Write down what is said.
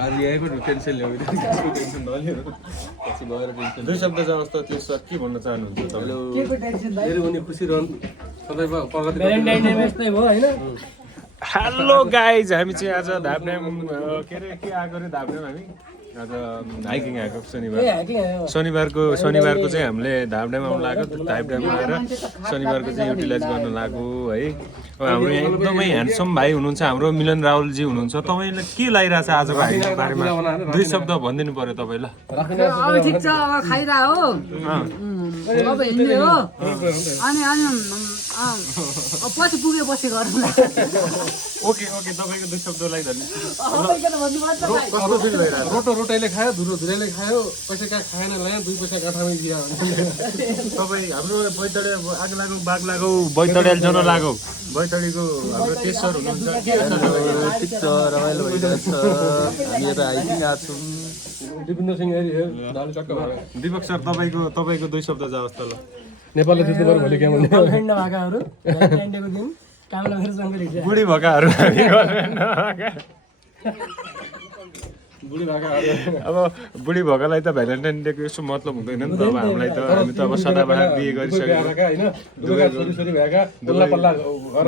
कार्य आएको tension ल्याउँदैन tension नलियो पछि गएर टेन्सन दुई शब्द जाओस् त त्यो सर के भन्न चाहनुहुन्छ हेलो केको टेन्सन भाइ मेरो उनी खुसी रहनु सबैमा प्रगति भ्यालेन्टाइन डे यस्तै भयो हैन हेलो गाइज हामी चाहिँ आज धापड्याम के अरे के आएको अरे धापड्याम हामी आज हाइकिङ आएको शनिबारको चाहिँ हामीले धापड्याम आउनु लाग्यो धापड्याममा आएर शनिबारको चाहिँ युटिलाइज गर्न लाग्यो है अब हाम्रो यहाँ एकदमै ह्यान्डसम भाइ हुनुहुन्छ हाम्रो मिलन राहुलजी हुनुहुन्छ तपाईँले के लागिरहेछ आजको हाइकिङको बारेमा दुई शब्द भनिदिनु पर्यो तपाईँलाई अब ठिक छ अब खाइरा हो अब हिँड्ने हो अनि पछि पुगेपछि गरौँला ओके तपाईँको दुई शब्द लगाइदिनु कस्तो फिल भइरहेछ रोटो रोटाइले खायो धुरो धुरैले खायो पैसा कहाँ खाएन ल्यायो 2 पैसा गाठामै दियो तपाईँ हाम्रो बैतडी आग लागौ बाघ लागौ बैतडी जन लागौ बैतडीको हाम्रो केशर हुनुहुन्छ ठिक छ रमाइलो भइरहेछ हामी यता हाइकिङ आएको छौँ दिपेन्द्र सिंह हेरी दाल चक्क भयो दिपक सर तपाईँको दुई शब्द जाओस् त ल नेपालले जित्नु पर्यो भोलि गेम गर्लफ्रेन्ड नभएकाहरू भ्यालेन्टाइन डेको दिन कामला फेरि सँगै हिँड्छ बुढी भएकाहरू हामी गर्लफ्रेन्ड नभएका। बुढी भएका अब बुढी भएकालाई त भ्यालेन्टाइन डेको यसो मतलब हुँदैन नि त अब हामीलाई त हामी त अब सदाबहार बिहे गरिसकेको होइन छोरी भएका पल्ला घर